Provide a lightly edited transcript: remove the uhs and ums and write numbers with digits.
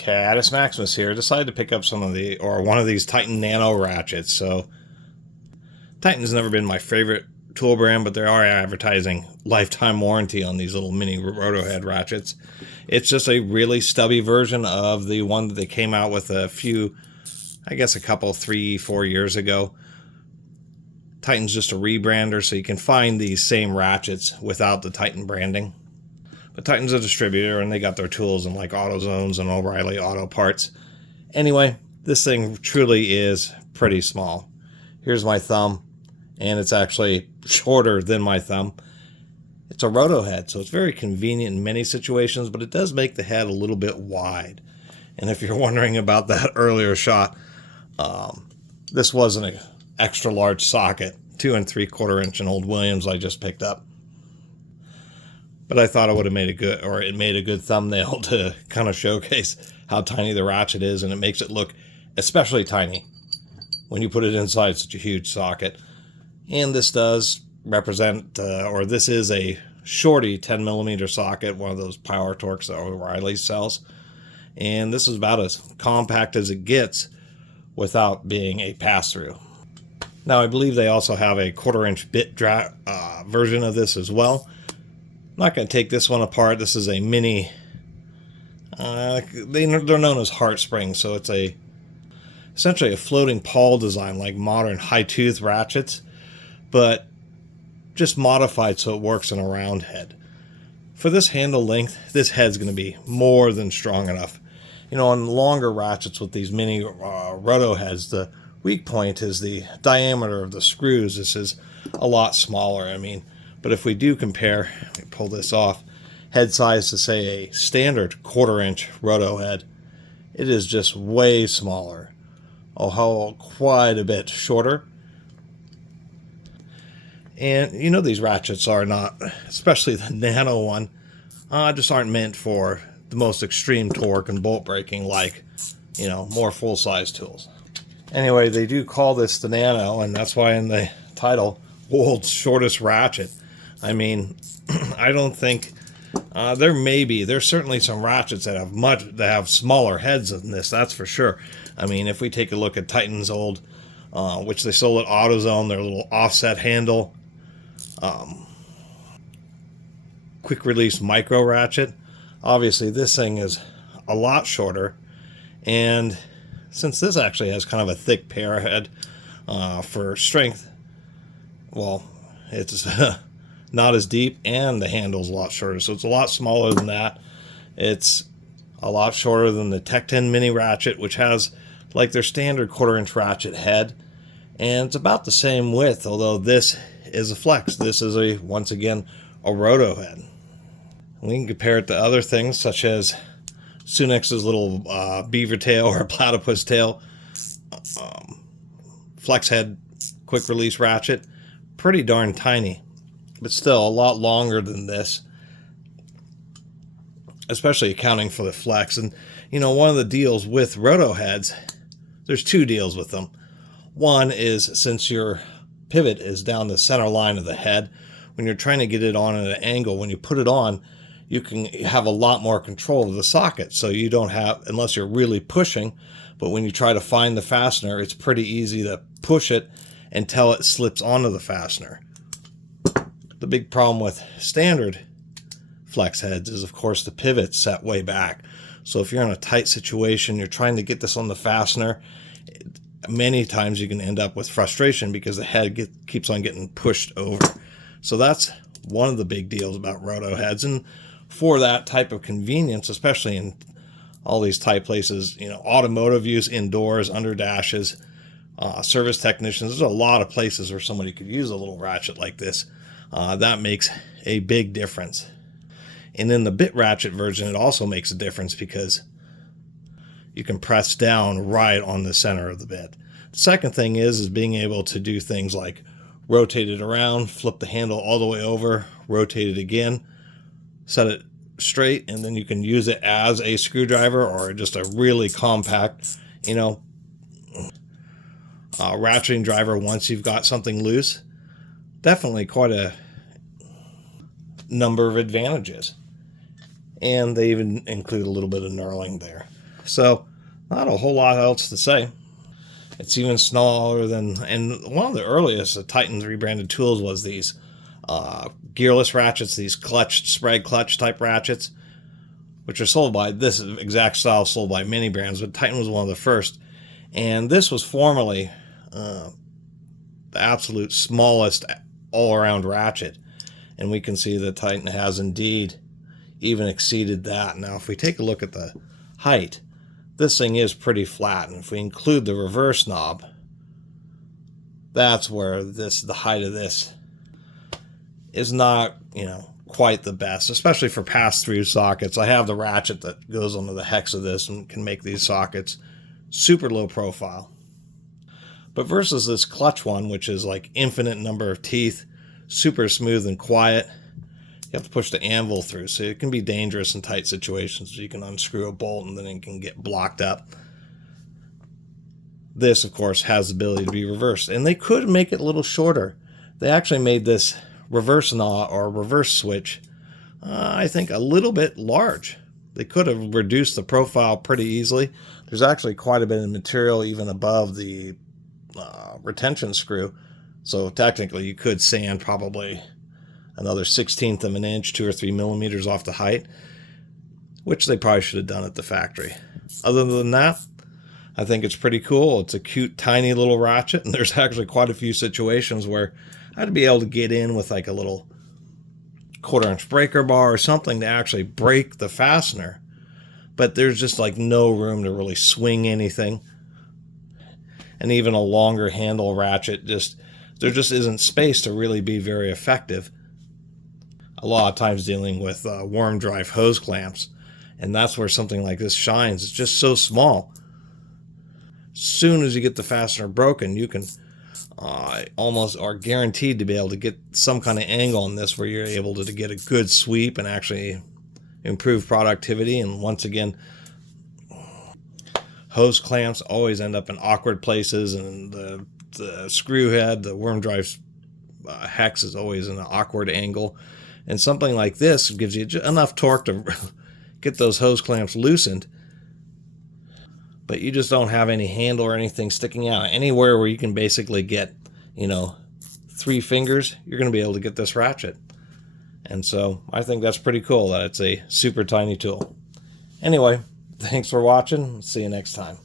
Catus Maximus here. Decided to pick up one of these Titan Nano ratchets. So Titan's never been my favorite tool brand, but they are advertising lifetime warranty on these little mini Roto head ratchets. It's just a really stubby version of the one that they came out with a couple, 3-4 years ago. Titan's just a rebrander, so you can find these same ratchets without the Titan branding. But Titan's a distributor, and they got their tools in like AutoZones and O'Reilly Auto Parts. Anyway, this thing truly is pretty small. Here's my thumb, and it's actually shorter than my thumb. It's a Roto head, so it's very convenient in many situations, but it does make the head a little bit wide. And if you're wondering about that earlier shot, this wasn't an extra large socket, 2 3/4 inch in old Williams I just picked up. But I thought it made a good thumbnail to kind of showcase how tiny the ratchet is, and it makes it look especially tiny when you put it inside such a huge socket. And this does represent, this is a shorty 10mm socket, one of those Power Torques that O'Reilly sells. And this is about as compact as it gets without being a pass-through. Now, I believe they also have a 1/4 inch bit version of this as well. I'm not going to take this one apart. This is a mini, they're known as heart springs, so it's essentially a floating pawl design like modern high tooth ratchets, but just modified so it works in a round head. For this handle length, this head's going to be more than strong enough. You know, on longer ratchets with these mini Roto heads, the weak point is the diameter of the screws. This is a lot smaller. I mean, but if we do compare, let me pull this off, head size to say a standard 1/4 inch Roto head, it is just way smaller. Oh, quite a bit shorter. And you know, these ratchets are not, especially the Nano one, just aren't meant for the most extreme torque and bolt breaking like, you know, more full-size tools. Anyway, they do call this the Nano, and that's why in the title, world's shortest ratchet. I mean, I don't think there's certainly some ratchets that have smaller heads than this, that's for sure. I mean, if we take a look at Titan's old, which they sold at AutoZone, their little offset handle, quick release micro ratchet. Obviously, this thing is a lot shorter, and since this actually has kind of a thick pair head for strength, well, it's not as deep, and the handle's a lot shorter, so it's a lot smaller than that. It's a lot shorter than the Tech 10 mini ratchet, which has like their standard 1/4 inch ratchet head, and it's about the same width, although this is a flex. This is once again a Roto head. We can compare it to other things such as Sunex's little beaver tail or platypus tail flex head quick release ratchet. Pretty darn tiny, but still a lot longer than this, especially accounting for the flex. And you know, one of the deals with Roto heads, there's 2 deals with them. One is, since your pivot is down the center line of the head, when you're trying to get it on at an angle, when you put it on, you can have a lot more control of the socket, so you don't have, unless you're really pushing, but when you try to find the fastener, it's pretty easy to push it until it slips onto the fastener. The big problem with standard flex heads is, of course, the pivot's set way back. So if you're in a tight situation, you're trying to get this on the fastener, many times you can end up with frustration because the head keeps on getting pushed over. So that's one of the big deals about Roto heads. And for that type of convenience, especially in all these tight places, you know, automotive use, indoors, under dashes, service technicians, there's a lot of places where somebody could use a little ratchet like this. That makes a big difference. And in the bit ratchet version, it also makes a difference because you can press down right on the center of the bit. The second thing is being able to do things like rotate it around, flip the handle all the way over, rotate it again, set it straight, and then you can use it as a screwdriver or just a really compact, you know, ratcheting driver once you've got something loose. Definitely quite a number of advantages. And they even include a little bit of knurling there. So, not a whole lot else to say. It's even smaller than, and one of the earliest Titans rebranded tools was these gearless ratchets, these spread clutch type ratchets, which are sold by, this exact style sold by many brands, but Titan was one of the first. And this was formerly the absolute smallest all-around ratchet. And we can see that Titan has indeed even exceeded that. Now, if we take a look at the height, this thing is pretty flat. And if we include the reverse knob, that's where the height of this is not, quite the best, especially for pass-through sockets. I have the ratchet that goes onto the hex of this and can make these sockets super low profile. But versus this clutch one, which is like infinite number of teeth, super smooth and quiet, you have to push the anvil through, so it can be dangerous in tight situations. You can unscrew a bolt and then it can get blocked up. This, of course, has the ability to be reversed, and they could make it a little shorter. They actually made this reverse knob or reverse switch, I think, a little bit large. They could have reduced the profile pretty easily. There's actually quite a bit of material even above the retention screw, so technically you could sand probably another 1/16 of an inch, 2 or 3 millimeters off the height, which they probably should have done at the factory. Other than that, I think it's pretty cool. It's a cute, tiny little ratchet, and there's actually quite a few situations where I'd be able to get in with like a little 1/4 inch breaker bar or something to actually break the fastener. But there's just like no room to really swing anything. And even a longer handle ratchet, there just isn't space to really be very effective. A lot of times dealing with worm drive hose clamps. And that's where something like this shines. It's just so small. As soon as you get the fastener broken, you can almost are guaranteed to be able to get some kind of angle on this where you're able to get a good sweep and actually improve productivity. And once again, hose clamps always end up in awkward places, and the screw head, the worm drive hex is always in an awkward angle. And something like this gives you enough torque to get those hose clamps loosened, but you just don't have any handle or anything sticking out. Anywhere where you can basically get, 3 fingers, you're going to be able to get this ratchet. And so I think that's pretty cool that it's a super tiny tool. Anyway, thanks for watching. See you next time.